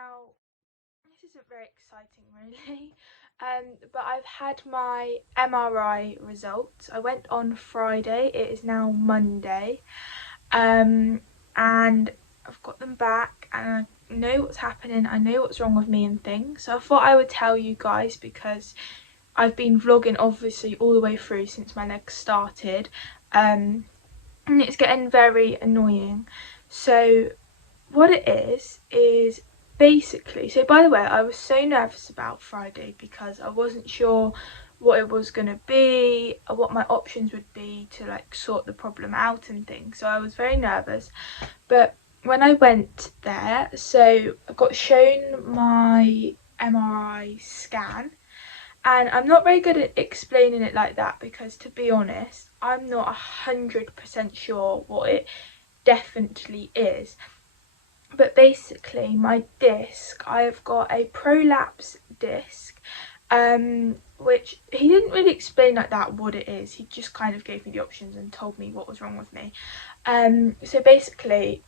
Now, this isn't very exciting really, but I've had my MRI results. I went on Friday, it is now Monday, and I've got them back and I know what's happening, I know what's wrong with me and things. So I thought I would tell you guys because I've been vlogging obviously all the way through since my legs started, and it's getting very annoying. So what it is basically, so by the way, I was so nervous about Friday because I wasn't sure what it was going to be, or what my options would be to like sort the problem out and things. So I was very nervous. But when I went there, so I got shown my MRI scan, and I'm not very good at explaining it like that because, to be honest, I'm not 100% sure what it definitely is. But basically my disc, I've got a prolapse disc, which he didn't really explain like that what it is. He just kind of gave me the options and told me what was wrong with me. So basically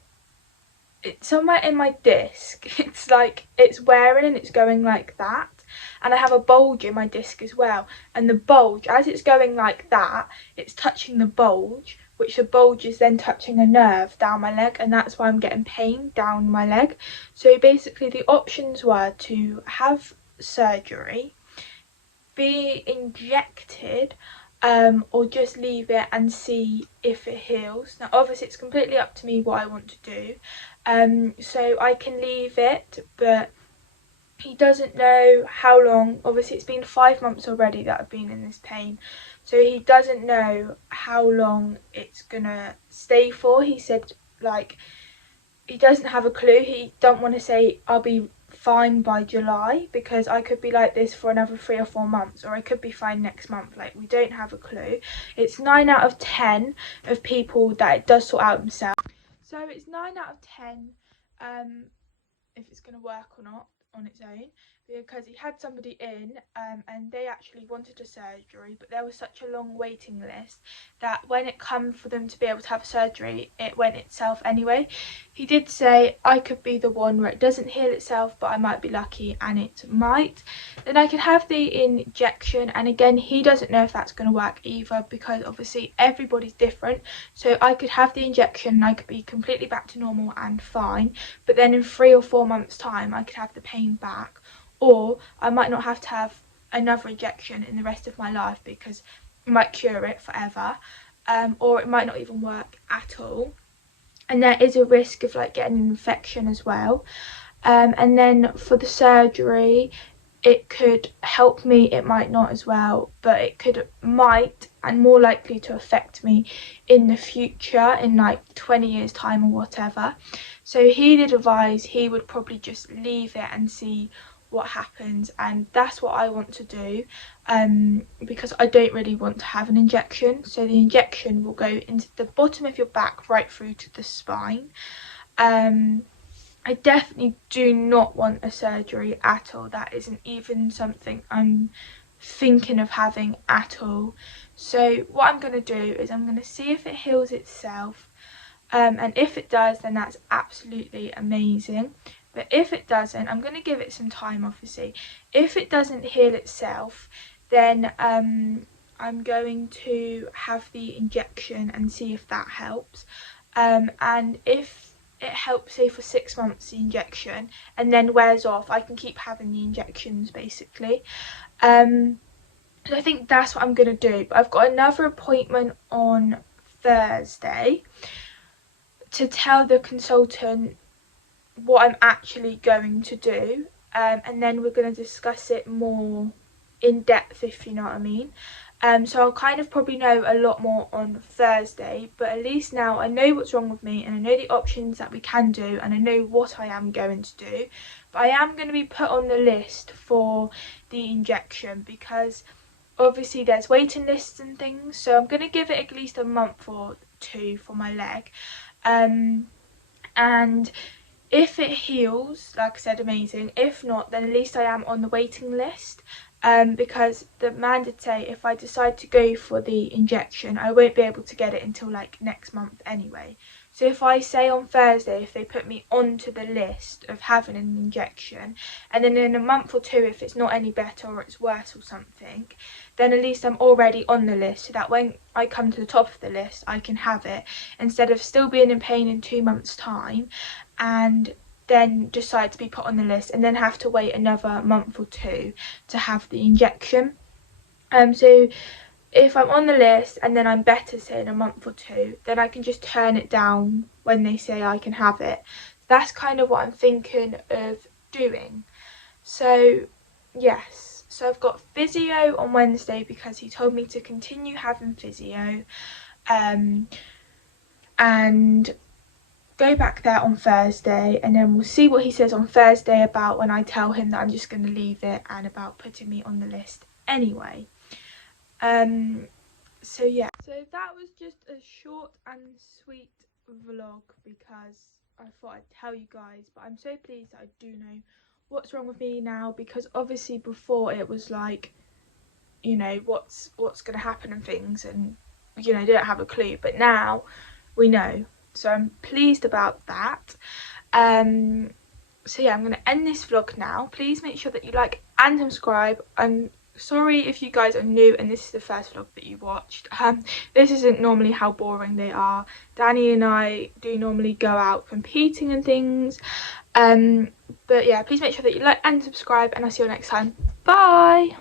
it's somewhere in my disc, it's like it's wearing and it's going like that, and I have a bulge in my disc as well, and the bulge, as it's going like that, it's touching the bulge, which the bulge is then touching a nerve down my leg, and that's why I'm getting pain down my leg. So basically the options were to have surgery, be injected, or just leave it and see if it heals. Now obviously it's completely up to me what I want to do. So I can leave it, but he doesn't know how long. Obviously it's been 5 months already that I've been in this pain, so he doesn't know how long it's gonna stay for. He said, like, he doesn't have a clue. He don't want to say I'll be fine by July, because I could be like this for another 3 or 4 months, or I could be fine next month. Like, we don't have a clue. It's 9 out of 10 of people that it does sort out themselves. So it's 9 out of 10 if it's going to work or not on its own, because he had somebody in, and they actually wanted a surgery, but there was such a long waiting list that when it come for them to be able to have surgery, it went itself anyway. He did say I could be the one where it doesn't heal itself, but I might be lucky and it might. Then I can have the injection, and again he doesn't know if that's going to work either, because obviously everybody's different. So I could have the injection and I could be completely back to normal and fine, but then in 3 or 4 months time I could have the pain back, or I might not have to have another injection in the rest of my life because it might cure it forever, or it might not even work at all, and there is a risk of like getting an infection as well. And then for the surgery, it could help me, it might not as well, but it might and more likely to affect me in the future, in like 20 years time or whatever. So he did advise he would probably just leave it and see what happens, and that's what I want to do, because I don't really want to have an injection. So the injection will go into the bottom of your back right through to the spine. I definitely do not want a surgery at all. That isn't even something I'm thinking of having at all. So what I'm going to do is I'm going to see if it heals itself, and if it does, then that's absolutely amazing. But if it doesn't, I'm going to give it some time, obviously. If it doesn't heal itself, then I'm going to have the injection and see if that helps. And if it helps, say for 6 months, the injection, and then wears off, I can keep having the injections basically. So I think that's what I'm going to do. But I've got another appointment on Thursday to tell the consultant what I'm actually going to do, and then we're going to discuss it more in depth, if you know what I mean. So I'll kind of probably know a lot more on Thursday, but at least now I know what's wrong with me and I know the options that we can do, and I know what I am going to do. But I am going to be put on the list for the injection because obviously there's waiting lists and things, so I'm going to give it at least a month or 2 for my leg. And if it heals, like I said, amazing. If not, then at least I am on the waiting list, because the man did say if I decide to go for the injection, I won't be able to get it until like next month anyway. So if I say on Thursday, if they put me onto the list of having an injection, and then in a month or two, if it's not any better or it's worse or something, then at least I'm already on the list, so that when I come to the top of the list, I can have it, instead of still being in pain in 2 months' time and then decide to be put on the list and then have to wait another month or two to have the injection. So if I'm on the list and then I'm better, say in a month or two, then I can just turn it down when they say I can have it. That's kind of what I'm thinking of doing. So yes, so I've got physio on Wednesday because he told me to continue having physio, and go back there on Thursday, and then we'll see what he says on Thursday about when I tell him that I'm just going to leave it, and about putting me on the list anyway. So yeah, so that was just a short and sweet vlog because I thought I'd tell you guys, but I'm so pleased that I do know what's wrong with me now, because obviously before it was like, you know, what's going to happen and things, and you know, didn't have a clue, but now we know, so I'm pleased about that. So yeah, I'm going to end this vlog now. Please make sure that you like and subscribe. I'm sorry if you guys are new and this is the first vlog that you watched. This isn't normally how boring they are. Danny and I do normally go out competing and things. But yeah, please make sure that you like and subscribe, and I'll see you next time. Bye.